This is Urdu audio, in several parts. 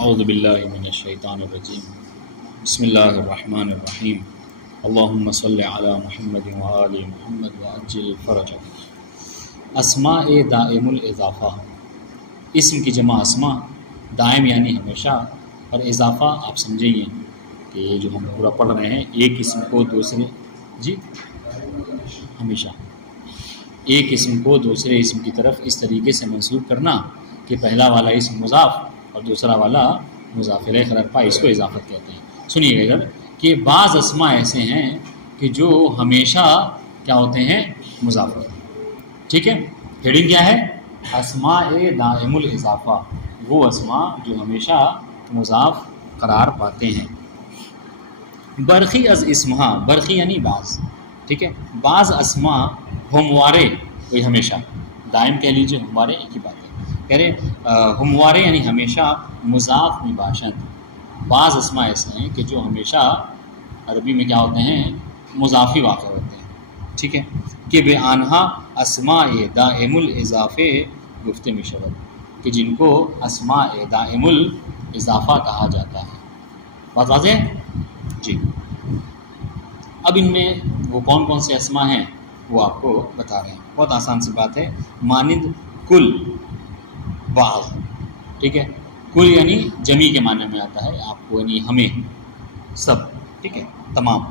اعوذ باللہ من الشیطان الرجیم بسم اللہ الرحمن الرحیم اللہم صلی علی محمد وآل محمد وعجل فرجہ۔ اسماء دائم الاضافہ، اسم کی جمع اسماء، دائم یعنی ہمیشہ، اور اضافہ آپ سمجھیں گے کہ یہ جو ہم پورا پڑھ رہے ہیں ایک اسم کو دوسرے ہمیشہ ایک اسم کو دوسرے اسم کی طرف اس طریقے سے منسوب کرنا کہ پہلا والا اسم مضاف اور دوسرا والا مضاف الیہ قرار پائے، اس کو اضافت کہتے ہیں۔ سنیے گا ادھر کہ بعض اسماء ایسے ہیں کہ جو ہمیشہ کیا ہوتے ہیں، مضاف ہوتے ہیں۔ ٹھیک ہے، ہیڈنگ کیا ہے؟ اسماء دائم الاضافہ، وہ اسماء جو ہمیشہ مضاف قرار پاتے ہیں۔ برخی از اسمہا، برخی یعنی بعض، ٹھیک ہے، بعض اسماء ہموارے، کوئی ہمیشہ، دائم کہہ لیجیے، ہموارے ایک ہی بات ہے، کہہ رہے ہموارے یعنی ہمیشہ مضاف مباشر۔ بعض اسماء ایسے ہیں کہ جو ہمیشہ عربی میں کیا ہوتے ہیں، مضافی واقع ہوتے ہیں، ٹھیک ہے، کہ بے آنہا اسماء دائم الاضافے گفت مشرت، کہ جن کو اسماء دائم الاضافہ کہا جاتا ہے۔ بات واضح ہے جی۔ اب ان میں وہ کون کون سے اسماء ہیں وہ آپ کو بتا رہے ہیں، بہت آسان سی بات ہے۔ مانند کل، بعض، ٹھیک ہے، کل یعنی جمی کے معنی میں آتا ہے آپ کو، یعنی ہمیں، سب، ٹھیک ہے، تمام۔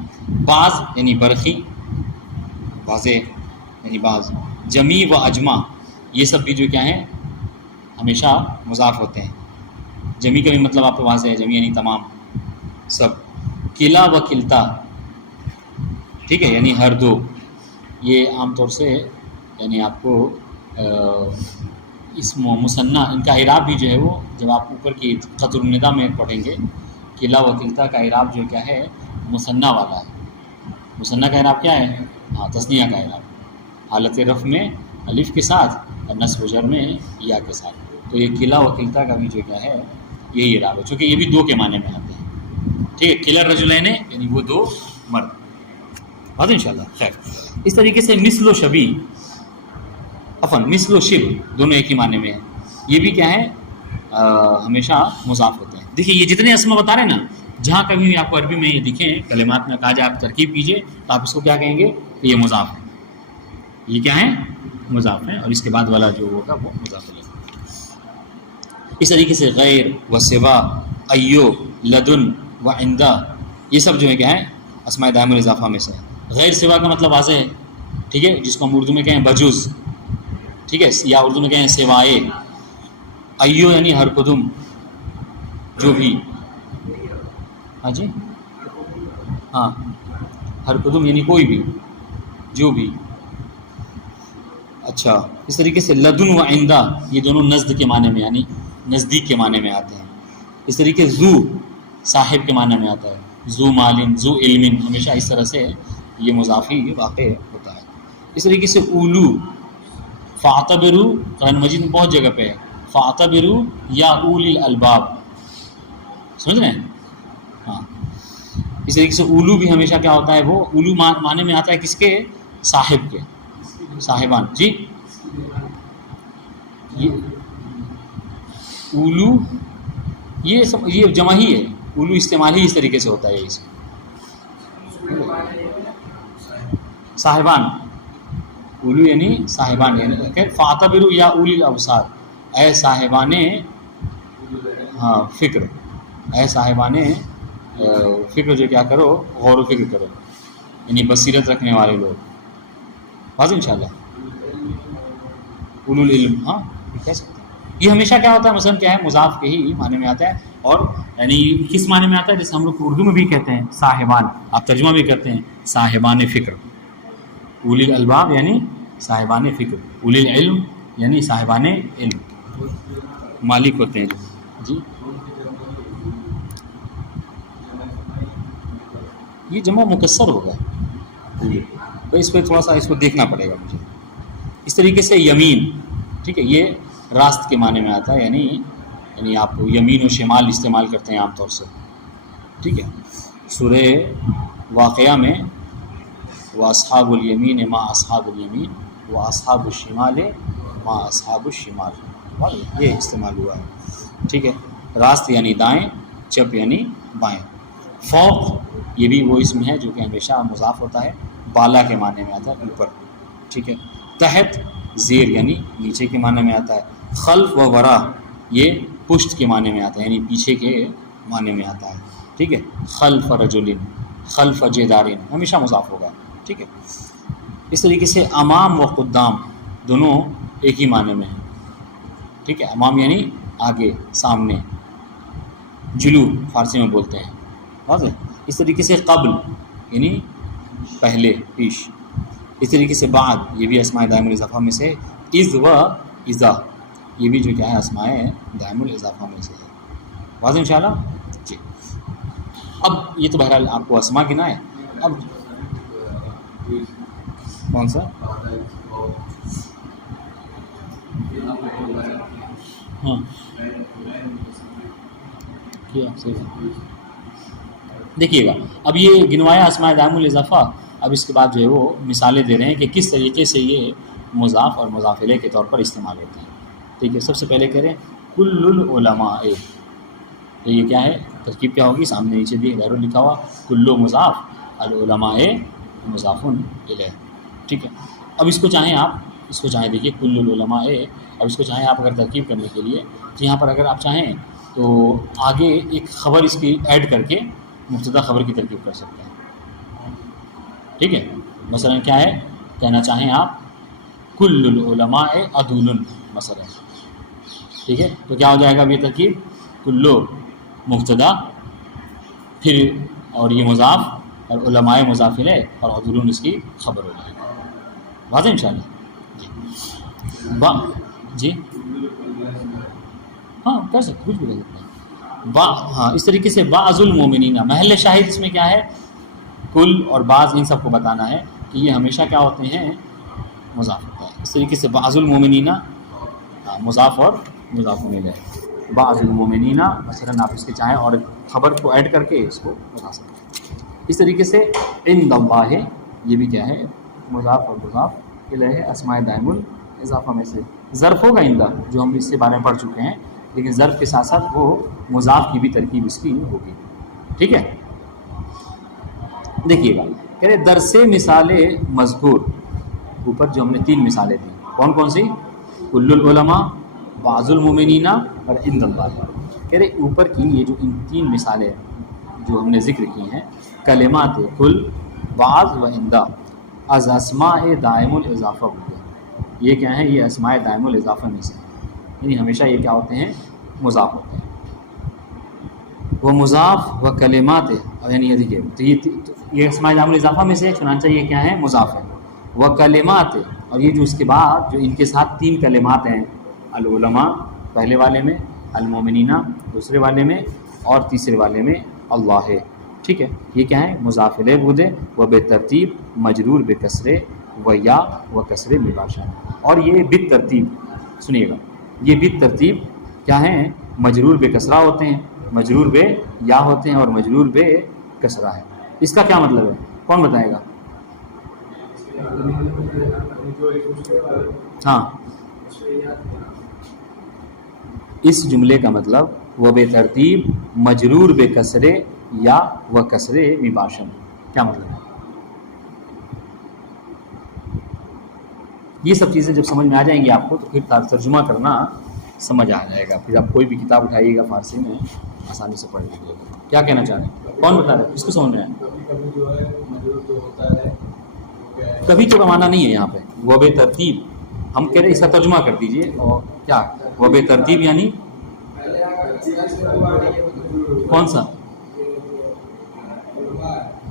بعض یعنی برخی، واضح یعنی بعض۔ جمی و اجمع، یہ سب بھی جو کیا ہیں، ہمیشہ مضاف ہوتے ہیں۔ جمی کا بھی مطلب آپ کو واضح ہے، جمی یعنی تمام، سب۔ کلا و کلتا، ٹھیک ہے، یعنی ہر دو، یہ عام طور سے یعنی آپ کو اسم و مثنیٰ، ان کا اعراب بھی جو ہے وہ جب آپ اوپر کی قطر النداء میں پڑھیں گے، کلا و کلتا کا اعراب جو کیا ہے، مثنیٰ والا ہے۔ مثنیٰ کا اعراب کیا ہے؟ تثنیہ کا اعراب، حالت رفع میں الف کے ساتھ اور نصب و جر میں یا کے ساتھ۔ تو یہ کلا و کلتا کا بھی جو کیا ہے، یہی اعراب ہے، چونکہ یہ بھی دو کے معنی میں آتے ہیں، ٹھیک ہے۔ کلا الرجلین یعنی وہ دو مرد، بات انشاءاللہ خیر۔ اس طریقے سے مثل و شبیہ، مثل و شبہ، دونوں ایک ہی معنی میں ہیں، یہ بھی کیا ہے، ہمیشہ مضاف ہوتے ہیں۔ دیکھیے یہ جتنے اسماء بتا رہے ہیں نا، جہاں کبھی بھی آپ کو عربی میں یہ دکھیں، کلمات میں کہا جائے آپ ترکیب کیجئے تو آپ اس کو کیا کہیں گے کہ یہ مضاف ہے، یہ کیا ہے، مضاف ہے، اور اس کے بعد والا جو ہوگا وہ مضاف ہے۔ اس طریقے سے غیر و سوا، ایو، لدن و عندہ، یہ سب جو ہے کیا ہے، اسماء دائم الاضافہ میں سے ہے۔ غیر سوا کا مطلب واضح ہے، ٹھیک ہے، جس کو ہم اردو میں کہیں بجوز، ٹھیک ہے، یا اردو میں کہیں سوائے۔ ایو یعنی ہر قدم، جو بھی، ہاں جی، ہاں، ہر قدم یعنی کوئی بھی، جو بھی۔ اچھا، اس طریقے سے لدن و عندہ، یہ دونوں نزد کے معنی میں یعنی نزدیک کے معنی میں آتے ہیں۔ اس طریقے ذو، صاحب کے معنی میں آتا ہے، ذو مالن، ذو علم، ہمیشہ اس طرح سے یہ مضافی واقع ہوتا ہے۔ اس طریقے سے اولو، فاعتبروا، قرآن مجید میں بہت جگہ پہ ہے، فاعتبروا یا اولی الالباب، سمجھ رہے ہیں؟ ہاں، اس طریقے سے اولو بھی ہمیشہ کیا ہوتا ہے، وہ اولو معنی میں آتا ہے کس کے، صاحب کے، صاحبان، جی۔ یہ اولو یہ جمع ہی ہے، اولو استعمال ہی اس طریقے سے ہوتا ہے، اس صاحبان، اولو یعنی صاحبان، یعنی فاعتبروا یا اولی الابصار، اے صاحبان فکر، اے صاحبان فکر جو کیا کرو، غور و فکر کرو، یعنی بصیرت رکھنے والے لوگ، واضح انشاءاللہ۔ اولو العلم، ہاں کہہ سکتے ہیں۔ یہ ہمیشہ کیا ہوتا ہے، مثلا کیا ہے، مضاف کے ہی معنی میں آتا ہے، اور یعنی کس معنی میں آتا ہے، جیسے ہم لوگ اردو میں بھی کہتے ہیں صاحبان، آپ ترجمہ بھی کرتے ہیں صاحبان فکر، اولی الالباب یعنی صاحبان فکر، اولی العلم یعنی صاحبان علم، مالک ہوتے ہیں جی۔ یہ جمع مکسر ہوگا، تو اس پہ تھوڑا سا اس کو دیکھنا پڑے گا مجھے۔ اس طریقے سے یمین، ٹھیک ہے، یہ راست کے معنی میں آتا ہے، یعنی آپ یمین و شمال استعمال کرتے ہیں عام طور سے، ٹھیک ہے۔ سورہ واقعہ میں واصحاب الیمین ما اصحاب الیمین واصحاب الشمال ما اصحاب الشمال، یہ استعمال ہوا ہے، ٹھیک ہے۔ راست یعنی دائیں، چپ یعنی بائیں. فوق یہ بھی وہ اسم ہے جو کہ ہمیشہ مضاف ہوتا ہے، بالا کے معنی میں آتا ہے اوپر. ٹھیک ہے. تحت زیر یعنی نیچے کے معنی میں آتا ہے. خلف و ورا یہ پشت کے معنی میں آتا ہے یعنی پیچھے کے معنی میں آتا ہے. ٹھیک ہے. خلف رجل، خلف جدار ہمیشہ مضاف ہوگا. ٹھیک ہے. اس طریقے سے امام و قدام دونوں ایک ہی معنی میں ہیں. ٹھیک ہے. امام یعنی آگے، سامنے، جلو فارسی میں بولتے ہیں. واضح. اس طریقے سے قبل یعنی پہلے، پیش. اس طریقے سے بعد یہ بھی اسماء دائم الاضافہ میں سے. اذ و اذا یہ بھی جو کیا ہے اسماء دائم الاضافہ میں سے ہے. واضح انشاءاللہ. جی. اب یہ تو بہرحال آپ کو اسماء گنا ہے. اب کون سا؟ ہاں دیکھیے گا اب یہ گنوایا اسماء دائم الاضافہ. اب اس کے بعد جو ہے وہ مثالیں دے رہے ہیں کہ کس طریقے سے یہ مضاف اور مضاف الیہ کے طور پر استعمال ہوتے ہیں. ٹھیک ہے. سب سے پہلے کہہ رہے ہیں کل العلماء. تو یہ کیا ہے؟ ترکیب کیا ہوگی؟ سامنے نیچے بھی غیر لکھا ہوا. کل مضاف، العلماء مضاف الیہ. ٹھیک ہے. اب اس کو چاہیں آپ، اس کو چاہیں دیکھیے کل العلماء. اب اس کو چاہیں آپ اگر ترکیب کرنے کے لیے تو یہاں پر اگر آپ چاہیں تو آگے ایک خبر اس کی ایڈ کر کے مبتدا خبر کی ترکیب کر سکتے ہیں. ٹھیک ہے. مثلا کیا ہے؟ کہنا چاہیں آپ کل العلماء عدول مثلا. ٹھیک ہے. تو کیا ہو جائے گا اب یہ ترکیب؟ کلو مبتدا، پھر اور یہ مضاف، اور علماء مضاف الیہ، اور عدول اس کی خبر ہو جائے گا. واضح انشاءاللہ. جی ہاں کر سکتے، کچھ بھی کر سکتے ہیں. ہاں اس طریقے سے بعض المومنین، محل شاہد اس میں کیا ہے؟ کل اور بعض، ان سب کو بتانا ہے کہ یہ ہمیشہ کیا ہوتے ہیں؟ مضاف ہوتا ہے. اس طریقے سے بعض المومنین مضاف اور مضاف الیہ. بعض المومنین مثلا آپ اس کے چاہیں اور خبر کو ایڈ کر کے اس کو بتا سکتے ہیں. اس طریقے سے عند اللہ یہ بھی کیا ہے؟ مضاف اور مضاف الیہ اسماء دائم الاضافہ میں سے. ظرف ہوگا عند جو ہم اس کے بارے میں پڑھ چکے ہیں، لیکن ظرف کے ساتھ ساتھ وہ مضاف کی بھی ترکیب اس کی ہوگی. ٹھیک ہے. دیکھیے گا کہہ رہے درس مثال مذکور، اوپر جو ہم نے 3 مثالیں دی، کون کون سی؟ کل العلماء، بعض المومنین اور عند اللہ. کہہ رہے اوپر کی یہ جو ان 3 مثالیں جو ہم نے ذکر کی ہیں، کلمات کل، بعض و عند، از اسماء دائم الاضافہ ہوتے ہیں. یہ کیا ہیں؟ یہ اسماء دائم الاضافہ میں سے، یعنی ہمیشہ یہ کیا ہوتے ہیں؟ مضاف ہوتے ہیں. وہ مضاف و کلمات، یعنی یہ دیکھیے تو یہ اسماء دائم الاضافہ میں سے، چنانچہ یہ کیا ہے؟ مضاف ہے. وہ کلمات، اور یہ جو اس کے بعد جو ان کے ساتھ 3 کلمات ہیں، العلماء پہلے والے میں، المومنین دوسرے والے میں، اور تیسرے والے میں اللہ ہے. ٹھیک ہے. یہ کیا ہے؟ مضاف الیہ بودے و بے ترتیب مجرور بے کسرے و یا و کسرے مباشر. اور یہ بت ترتیب سنیے گا، یہ بت ترتیب کیا ہیں؟ مجرور بے کسرہ ہوتے ہیں، مجرور بے یا ہوتے ہیں، اور مجرور بے کسرہ ہے. اس کا کیا مطلب ہے؟ کون بتائے گا؟ ہاں اس جملے کا مطلب وہ بے ترتیب مجرور بے کسرے یا و کسرے مباشر. کیا مطلب ہے؟ یہ سب چیزیں جب سمجھ میں آ جائیں گی آپ کو تو پھر ترجمہ کرنا سمجھ آ جائے گا. پھر آپ کوئی بھی کتاب اٹھائیے گا فارسی میں آسانی سے پڑھ لیجیے گا. کیا کہنا چاہ رہے ہیں؟ کون بتا رہے ہیں؟ اس کو سمجھ میں آئے؟ کبھی تو روانہ نہیں ہے یہاں پہ. وہ بے ترتیب ہم کہہ رہے ہیں، اس کا ترجمہ کر دیجئے. اور کیا وہ بے ترتیب یعنی کون سا؟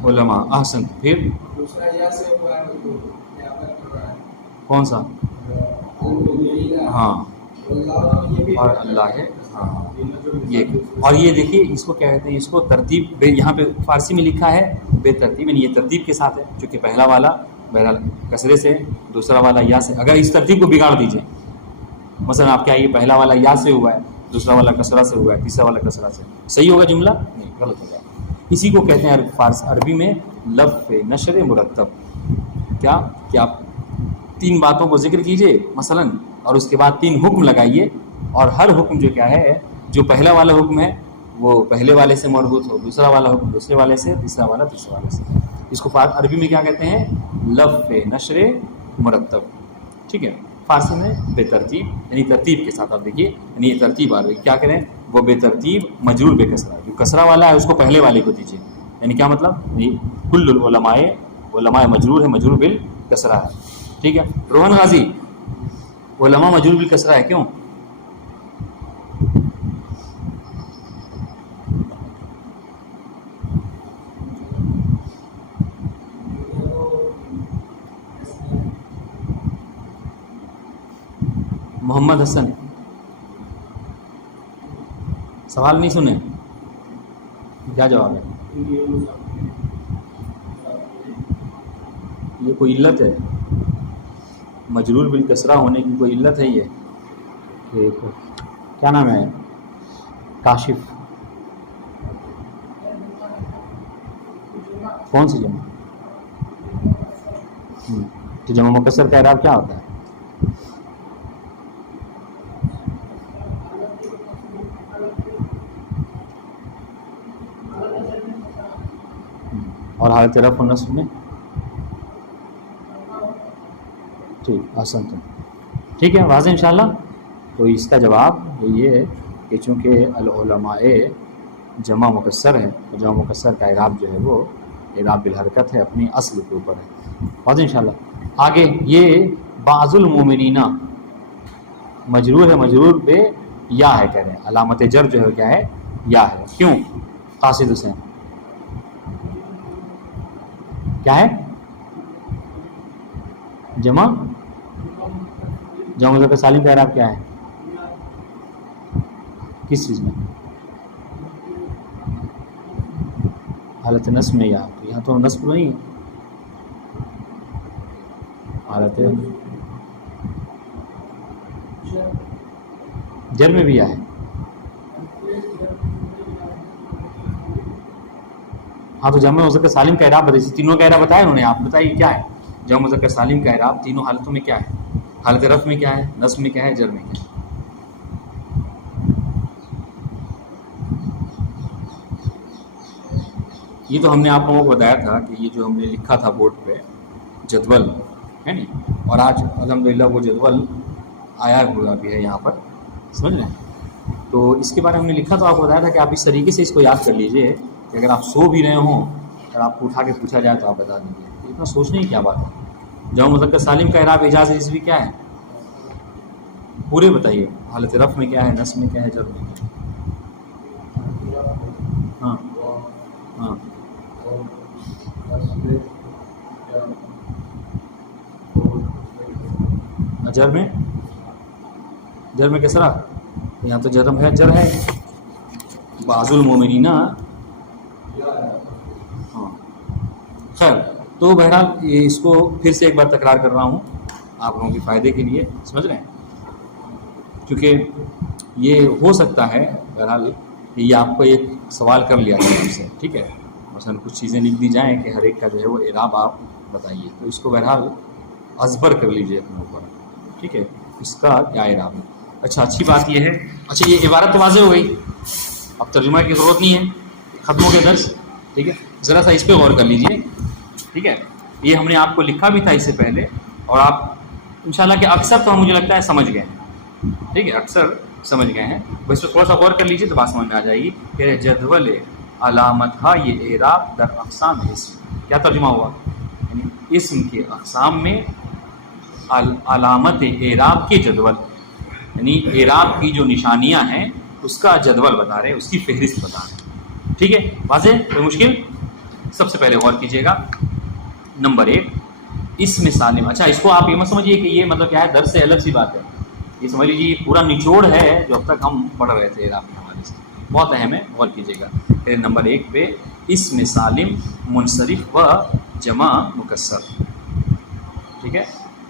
علماء. احسن. پھر کون سا؟ ہاں اور اللہ ہے. ہاں یہ. اور یہ دیکھیے اس کو کیا کہتے ہیں؟ اس کو ترتیب یہاں پہ فارسی میں لکھا ہے بے ترتیب، یعنی یہ ترتیب کے ساتھ ہے، چونکہ پہلا والا بہرحال کسرے سے، دوسرا والا یا سے. اگر اس ترتیب کو بگاڑ دیجئے، مثلا آپ کیا یہ پہلا والا یا سے ہوا ہے، دوسرا والا کسرہ سے ہوا ہے، تیسرا والا کسرہ سے، صحیح ہوگا جملہ؟ نہیں، غلط ہوگا. اسی کو کہتے ہیں عربی میں لف نشر مرتب. کیا کہ آپ 3 باتوں کو ذکر کیجئے مثلا، اور اس کے بعد 3 حکم لگائیے، اور ہر حکم جو کیا ہے جو پہلا والا حکم ہے وہ پہلے والے سے مربوط ہو، دوسرا والا حکم دوسرے والے سے، تیسرا والا تیسرے والے سے. اس کو عربی میں کیا کہتے ہیں؟ لف نشر مرتب. ٹھیک ہے، فارسی میں بے ترتیب، یعنی ترتیب کے ساتھ. آپ دیکھیے یعنی یہ ترتیب آ رہی کیا کریں، وہ بے ترتیب مجرور بے کسرہ. جو کسرہ والا ہے اس کو پہلے والے کو دیجیے. یعنی کیا مطلب؟ کل علماء مجرور ہے، مجرور بالکسرہ ہے. ٹھیک ہے. روہن غازی، علماء مجرور بالکسرہ ہے، کیوں؟ محمد حسن، سوال نہیں سنے، کیا جواب ہے؟ یہ کوئی علت ہے؟ مجرور بالکسرہ ہونے کی کوئی علت ہے یہ؟ کیا نام ہے؟ کاشف. کون سی جمع؟ تو جمع مکسر کا اعراب کیا ہوتا ہے؟ اور حالت رفع و نصب میں؟ ٹھیک، آسان تو ٹھیک ہے، واضح انشاءاللہ. تو اس کا جواب یہ ہے کہ چونکہ العلماء جمع مکسر ہے، تو جمع مکسر کا اعراب جو ہے وہ اعراب بالحرکت ہے، اپنی اصل کے اوپر ہے. واضح انشاءاللہ. آگے یہ بعض المومنین مجرور ہے، مجرور بے یا ہے کہہ رہے ہیں. علامت جر جو ہے کیا ہے؟ یا ہے. کیوں؟ قاصد حسین کیا ہے؟ جمع مذکر سالم کا اعراب کیا ہے؟ کس چیز میں؟ حالت نصب میں. یہاں تو نصب نہیں ہے، حالت جر میں بھی ہے. ہاں تو جمع مذکر سالم کا اعراب بتائیے. تینوں کا اعراب بتایا انہوں نے، آپ بتائیے کیا ہے جمع مذکر سالم کا اعراب تینوں حالتوں میں؟ کیا ہے؟ حالت رفع میں کیا ہے؟ نصب میں کیا ہے؟ جر میں کیا ہے؟ یہ تو ہم نے آپ لوگوں کو بتایا تھا کہ یہ جو ہم نے لکھا تھا بورڈ پہ جدول ہے نا، اور آج الحمدللہ وہ جدول آیا ہوا بھی ہے یہاں پر، سمجھ رہے ہیں. تو اس کے بارے میں ہم نے لکھا تو آپ کو بتایا تھا کہ آپ اس طریقے سے اس کو یاد کر لیجئے کہ اگر آپ سو بھی رہے ہوں، اگر آپ کو اٹھا کے پوچھا جائے تو آپ بتا دیجیے. اتنا سوچنے کی کیا بات ہے. جمع مذکر سالم کا اعراب اعجاز عزوی کیا ہے؟ پورے بتائیے. حالت رفع میں کیا ہے؟ نصب میں کیا ہے؟ جر میں کیا ہے؟ ہاں ہاں جر میں کسرہ. یہاں تو جرم ہے، جر ہے. بعض المومنین. ہاں خیر. تو بہرحال اس کو پھر سے ایک بار تکرار کر رہا ہوں آپ لوگوں کے فائدے کے لیے، سمجھ رہے ہیں، کیونکہ یہ ہو سکتا ہے بہرحال کہ یہ آپ کو ایک سوال کر لیا جائے آپ سے. ٹھیک ہے، مثلا کچھ چیزیں لکھ دی جائیں کہ ہر ایک کا جو ہے وہ اعراب آپ بتائیے، تو اس کو بہرحال ازبر کر لیجیے اپنے اوپر. ٹھیک ہے، اس کا کیا اعراب ہے. اچھا، اچھی بات یہ ہے. اچھا، یہ عبارت تو واضح ہو گئی، اب ترجمہ کی ضرورت نہیں ہے، ختم ہو گیا درس. ٹھیک ہے، ذرا سا اس پہ غور کر لیجیے. ٹھیک ہے، یہ ہم نے آپ کو لکھا بھی تھا اس سے پہلے، اور آپ انشاءاللہ کہ اکثر تو مجھے لگتا ہے سمجھ گئے ہیں. ٹھیک ہے، اکثر سمجھ گئے ہیں. بس تھوڑا سا غور کر لیجیے تو بات سمجھ میں آ جائے گی. کہ جدول علامت ہا یہ اعراب در اقسام اسم. کیا ترجمہ ہوا؟ یعنی اسم کے اقسام میں علامت اعراب کے جدول، یعنی اعراب کی جو نشانیاں ہیں اس کا جدول بتا رہے ہیں، اس کی فہرست بتا رہے ہیں. ٹھیک ہے، واضح؟ کوئی مشکل؟ سب سے پہلے غور کیجیے گا. نمبر 1 اسم سالم. اچھا، اس کو آپ یہ مت سمجھیے کہ یہ مطلب کیا ہے درس سے الگ سی بات ہے. یہ سمجھ لیجیے یہ پورا نچوڑ ہے جو اب تک ہم پڑھ رہے تھے اعراب کے حوالے سے. بہت اہم ہے، غور کیجیے گا. پھر نمبر 1 پہ اسم سالم منصرف و جمع مکسر. ٹھیک ہے،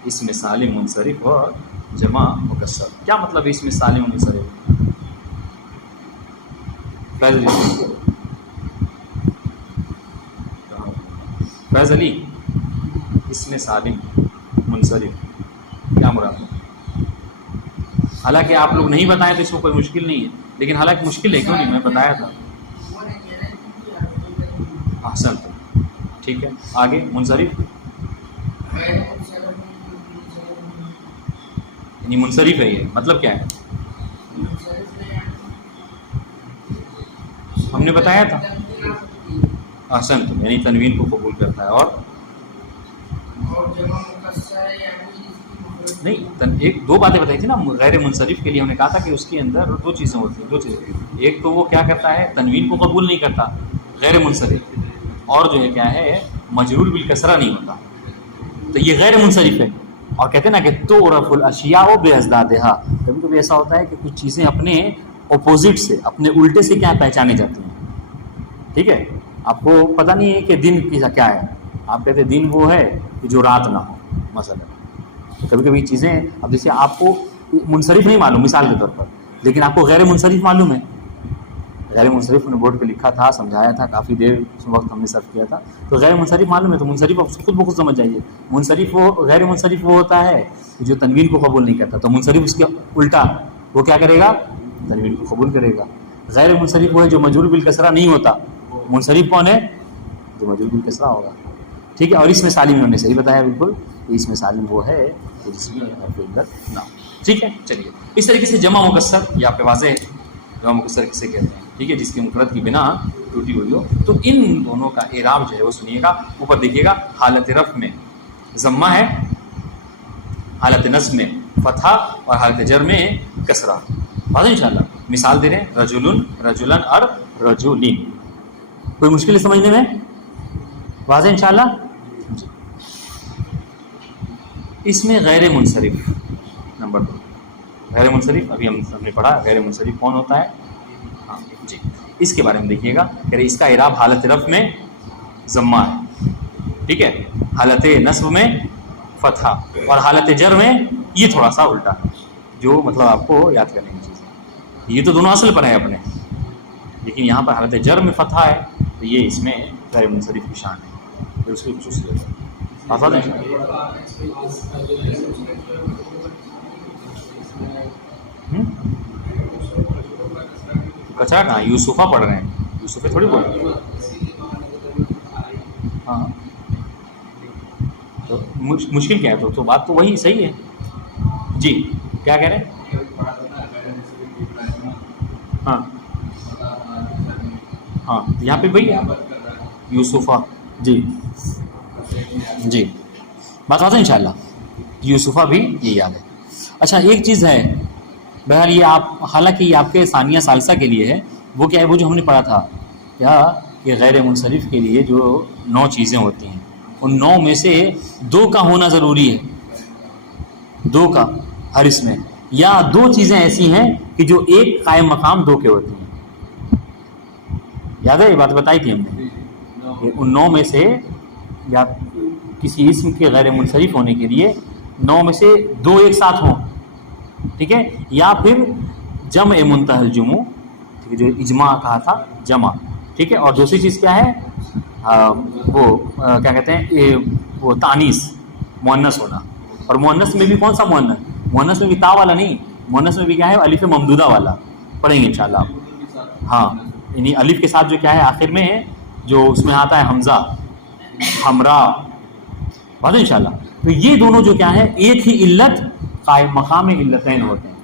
اسم سالم منصرف و جمع مکسر. کیا مطلب ہے اسم سالم منصرف؟ فیض علی، اسم سالم منصرف کیا مراد ہے؟ حالانکہ آپ لوگ نہیں بتائیں تو اس میں کوئی مشکل نہیں ہے، لیکن حالانکہ مشکل ہے، کیوں نہیں، میں بتایا تھا. احسن، ٹھیک ہے. آگے منصرف، یعنی منصرف ہے، یہ مطلب کیا ہے؟ ہم نے بتایا تھا. احسن، یعنی تنوین کو قبول کرتا ہے. اور نہیں، ایک دو باتیں بتائی تھی نا. غیر منصرف کے لیے ہم نے کہا تھا کہ اس کے اندر دو چیزیں ہوتی ہیں، دو چیزیں. ایک تو وہ کیا کرتا ہے، تنوین کو قبول نہیں کرتا، غیر منصرف. اور جو ہے کیا ہے، مجرور بالکسرہ نہیں ہوتا، تو یہ غیر منصرف ہے. اور کہتے ہیں نا کہ تعرف الاشیاء باضدادها. کبھی کبھی ایسا ہوتا ہے کہ کچھ چیزیں اپنے اپوزٹ سے، اپنے الٹے سے کیا پہچانے جاتی ہیں. ٹھیک ہے، آپ کو پتہ نہیں ہے کہ دن کیا ہے، آپ کہتے ہیں دن وہ ہے کہ جو رات نہ ہو مثلا. کبھی کبھی چیزیں، اب جیسے آپ کو منصرف نہیں معلوم مثال کے طور پر، لیکن آپ کو غیر منصرف معلوم ہے. غیر منصرف نے بورڈ پہ لکھا تھا، سمجھایا تھا، کافی دیر اس وقت ہم نے صرف کیا تھا. تو غیر منصرف معلوم ہے، تو منصرف آپ خود بخود سمجھ جائیے. منصرف وہ، غیر منصرف وہ ہوتا ہے جو تنوین کو قبول نہیں کرتا، تو منصرف اس کے الٹا وہ کیا کرے گا، تنوین کو قبول کرے گا. غیر منصرف وہ ہے جو مجرور بالکسرہ نہیں ہوتا. منصرف کون ہے، جو مجرور بالکسرہ ہوگا. ٹھیک ہے. اور اس میں سالم انہوں نے صحیح بتایا بالکل، اس میں سالم وہ ہے کہ جس میں حرف علت نہ. ٹھیک ہے. چلیے، اس طریقے سے جمع مکسر، یہ آپ کے واضح ہے جمع مکسر کسے کہتے ہیں. ٹھیک ہے، جس کی مفرد کی بنا ٹوٹی ہوئی ہو. تو ان دونوں کا اعراب جو ہے وہ سنیے گا. اوپر دیکھیے گا، حالت رفع میں ضمہ ہے، حالت نصب میں فتحہ، اور حالت جر میں کسرہ. واضح انشاءاللہ. مثال دے رہے ہیں، رجل، رجلن اور رجولین. کوئی مشکل ہے سمجھنے میں؟ واضح انشاءاللہ. جی. اس میں غیر منصرف نمبر 2، غیر منصرف ابھی ہم نے پڑھا. غیر منصرف کون ہوتا ہے؟ ہاں جی، اس کے بارے میں دیکھیے گا کہ اس کا اعراب حالت رفع میں ضمہ ہے. ٹھیک ہے، حالت نصب میں فتحہ، اور حالت جر میں یہ تھوڑا سا الٹا، جو مطلب آپ کو یاد کرنے کی چیز ہے. یہ تو دونوں اصل پر ہے اپنے، لیکن یہاں پر حالت جر میں فتحہ ہے، تو یہ اس میں غیر منصرف کی شان ہے، پھر اس کی خصوصیت ہے. آسان ہے. کچرا کہاں، یوسفہ پڑھ رہے ہیں، یوسفہ تھوڑی بول رہے ہیں. ہاں، تو مشکل کیا ہے، تو بات تو وہی صحیح ہے. جی، کیا کہہ رہے ہیں؟ ہاں ہاں، یہاں پہ وہی یوسفہ. جی جی، بات آتا ہے انشاءاللہ. یوسفہ بھی یہ یاد ہے. اچھا، ایک چیز ہے بہرحال، یہ آپ، حالانکہ یہ آپ کے ثانیہ ثالثہ کے لیے ہے. وہ کیا ہے، وہ جو ہم نے پڑھا تھا کیا، کہ غیر منصرف کے لیے جو 9 چیزیں ہوتی ہیں، ان 9 میں سے 2 کا ہونا ضروری ہے. 2 کا ہر اس میں، یا 2 چیزیں ایسی ہیں کہ جو ایک قائم مقام 2 کے ہوتی ہیں. یاد ہے، یہ بات بتائی تھی ہم نے کہ ان 9 میں سے، یا کسی اسم کے غیر منصرف ہونے کے لیے 9 میں سے 2 ایک ساتھ ہوں. ٹھیک ہے، یا پھر جمع منتہی الجموع، جو اجماع کہا تھا، جمع. ٹھیک ہے. اور دوسری چیز کیا ہے، وہ کیا کہتے ہیں، وہ تانیث، مؤنث ہونا. اور مؤنث میں بھی کون سا مؤنث، مؤنث میں بھی تا والا نہیں، مؤنث میں بھی کیا ہے، الف ممدودہ والا. پڑھیں گے انشاءاللہ آپ. ہاں، یعنی الف کے ساتھ جو کیا ہے آخر میں ہے، جو اس میں آتا ہے حمزہ، حمراء. بات ہے انشاءاللہ. تو یہ دونوں جو کیا ہے، ایک ہی علت قائم مقام علتین ہوتے ہیں.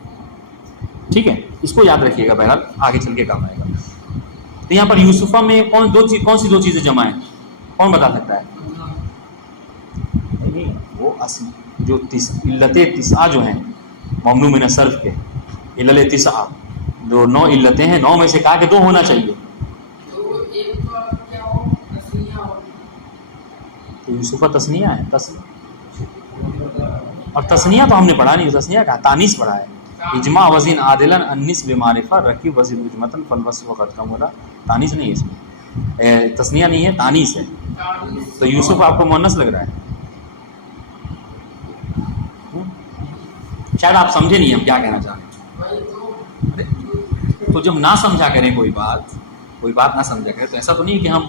ٹھیک ہے، اس کو یاد رکھیے گا، بہرحال آگے چل کے کام آئے گا. تو یہاں پر یوسفہ میں کون سی 2 چیزیں جمع ہیں، کون بتا سکتا ہے؟ نہیں، وہ اصل جو علت 9 جو ہیں ممنوع من الصرف کے، علل 9 جو 9 علتیں ہیں، 9 میں سے کہا کہ 2 ہونا چاہیے. تو یوسفہ تثنیہ ہے، اور تثنیہ تو ہم نے پڑھا نہیں، تثنیہ کا تانیث پڑھا ہے. اجماع وزن عادلا انس بمعرفہ رکیب وزن اجمتن فالوصف وقت کم ہونا. تانیث نہیں ہے اس میں، تثنیہ نہیں ہے، تانیث ہے. تو یوسف آپ کو مؤنث لگ رہا ہے، شاید آپ سمجھے نہیں ہم کیا کہنا چاہ رہے ہیں. تو جب نہ سمجھا کریں کوئی بات نہ سمجھا کریں، تو ایسا تو نہیں کہ ہم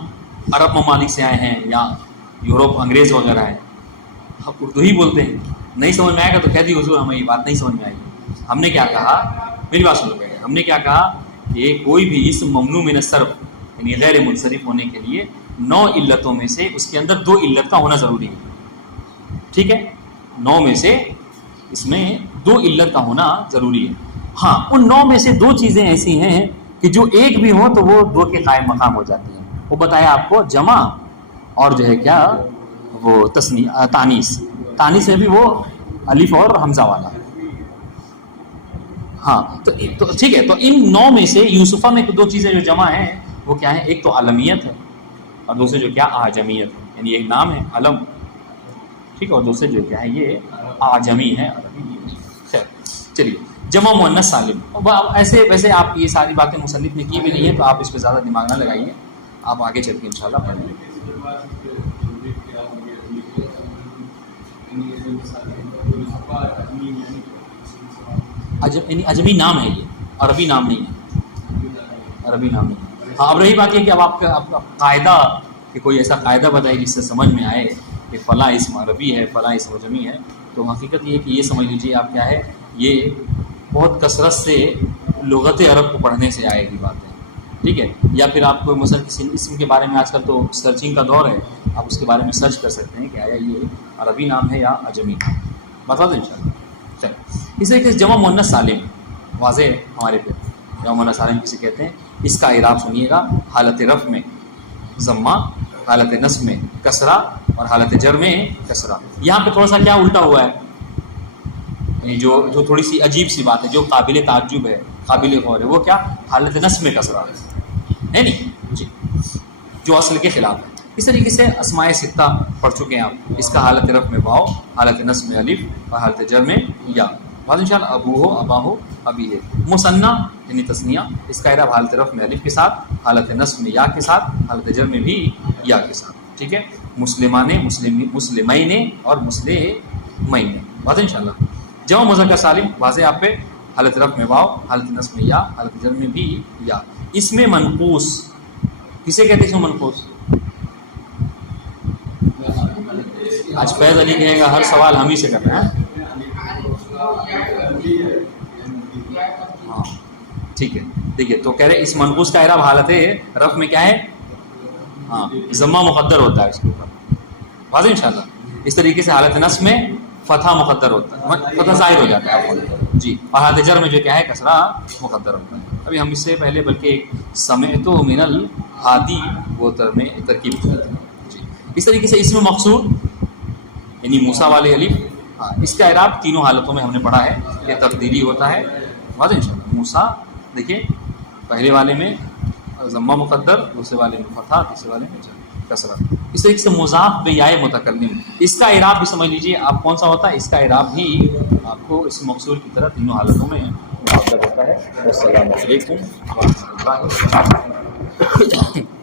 عرب ممالک سے آئے ہیں یا یورپ انگریز وغیرہ ہیں، ہم اردو ہی بولتے ہیں. نہیں سمجھ میں آئے گا تو کہہ دی حضور ہمیں یہ بات نہیں سمجھ میں آئی. ہم نے کیا کہا، میری بات سنو پہلے، ہم نے کیا کہا کہ کوئی بھی اسم ممنوع من الصرف یعنی غیر منصرف ہونے کے لیے 9 علتوں میں سے اس کے اندر 2 علت کا ہونا ضروری ہے. ٹھیک ہے، 9 میں سے اس میں 2 علت کا ہونا ضروری ہے. ہاں ان 9 میں سے 2 چیزیں ایسی ہیں کہ جو ایک بھی ہوں تو وہ 2 کے قائم مقام ہو جاتی ہیں. وہ بتایا آپ کو جمع اور جو ہے کیا وہ تانیث. تانیث میں بھی وہ الف اور حمزہ والا. ہاں تو ٹھیک ہے، تو ان 9 میں سے یوسفہ میں 2 چیزیں جو جمع ہیں وہ کیا ہیں؟ ایک تو علمیت ہے اور دوسرے جو کیا اعجمیت ہے. یعنی ایک نام ہے علم، ٹھیک ہے، اور دوسرے جو کیا ہے یہ اعجمی ہے عربی. خیر چلیے جمع مؤنث سالم. ایسے ویسے آپ یہ ساری باتیں مصنف نے کی بھی نہیں ہیں تو آپ اس پہ زیادہ دماغ نہ لگائیے، آپ آگے چل کے انشاءاللہ پڑھ لیں. یعنی اجمی نام ہے، یہ عربی نام نہیں ہے، عربی نام نہیں ہے. ہاں اب رہی بات یہ کہ اب آپ کا قاعدہ کہ کوئی ایسا قاعدہ بتائے جس سے سمجھ میں آئے کہ فلاں اسم عربی ہے فلاں اسم اجمی ہے. تو حقیقت یہ ہے کہ یہ سمجھ لیجیے آپ کیا ہے، یہ بہت کثرت سے لغت عرب کو پڑھنے سے آئے گی بات ہے. ٹھیک ہے، یا پھر آپ کو مثلا کسی اسم کے بارے میں آج کل تو سرچنگ کا دور ہے، آپ اس کے بارے میں سرچ کر سکتے ہیں کہ آیا یہ عربی نام ہے یا اجمی نام. بتا دیں انشاءاللہ. چلیں اس طریقے سے جمع مؤنث سالم واضح ہے ہمارے پہ. جمع مؤنث سالم کسے کہتے ہیں؟ اس کا اعراب سنیے گا. حالت رفع میں ضمہ، حالت نصب میں کسرہ اور حالت جر میں کسرہ. یہاں پہ تھوڑا سا کیا الٹا ہوا ہے، یعنی جو تھوڑی سی عجیب سی بات ہے، جو قابل تعجب ہے، قابل غور ہے، وہ کیا؟ حالت نصب میں کسرہ ہے نہیں جی، جو اصل کے خلاف ہے. اس طریقے سے اسماء ستہ پڑھ چکے ہیں آپ. اس کا حالت رفع میں واو، حالت نصب میں الف اور حالت جر میں یا. بعد ان شاء اللہ ابو ہو، ابا ہو، ابی ہے. مثنیٰ یعنی تثنیہ، اس کا اعراب حالت رفع میں الف کے ساتھ، حالت نصب میں یا کے ساتھ، حالت جر میں بھی یا کے ساتھ. ٹھیک ہے، مسلمان، مسلمین اور مسلمین. بعد ان شاء اللہ جمع مذکر سالم واضح آپ پہ. حالت رفع میں واو، حالت نصب میں یا، حالت جر میں بھی یا. اس میں منقوص کسے کہتے ہیں؟ اس میں منقوص آج فیض علی کہے گا ہر سوال ہم ہی سے کر رہے ہیں. ہاں ٹھیک ہے، دیکھیے تو کہہ رہے اس منقوص کا اعراب حالت رفع میں کیا ہے؟ ہاں ضمہ مقدر ہوتا ہے اس کے اوپر. واضح انشاءاللہ. اس طریقے سے حالت نصب میں فتح مقدر ہوتا ہے، فتح ظاہر ہو جاتا ہے جی. اور حالت جر میں جو کیا ہے؟ کسرہ مقدر ہوتا ہے. ابھی ہم اس سے پہلے بلکہ سمعت من الحادی وہ ترکیب کی تھی جی. اس طریقے سے اسم مقصور یعنی موسیٰ والے الف، ہاں اس کا اعراب تینوں حالتوں میں ہم نے پڑھا ہے کہ تقدیری ہوتا ہے. واضح انشاءاللہ. موسیٰ دیکھیے پہلے والے میں ضمہ مقدر، دوسرے والے میں فتح، تیسرے والے میں کسرہ. اس طریقے سے مضاف بے یائے متکلم، اس کا اعراب بھی سمجھ لیجیے آپ کون سا ہوتا ہے. اس کا اعراب بھی آپ کو اس مقصور کی طرح تینوں حالتوں میں مقدر ہوتا ہے. السلام علیکم ورحمۃ اللہ وبرکاتہ.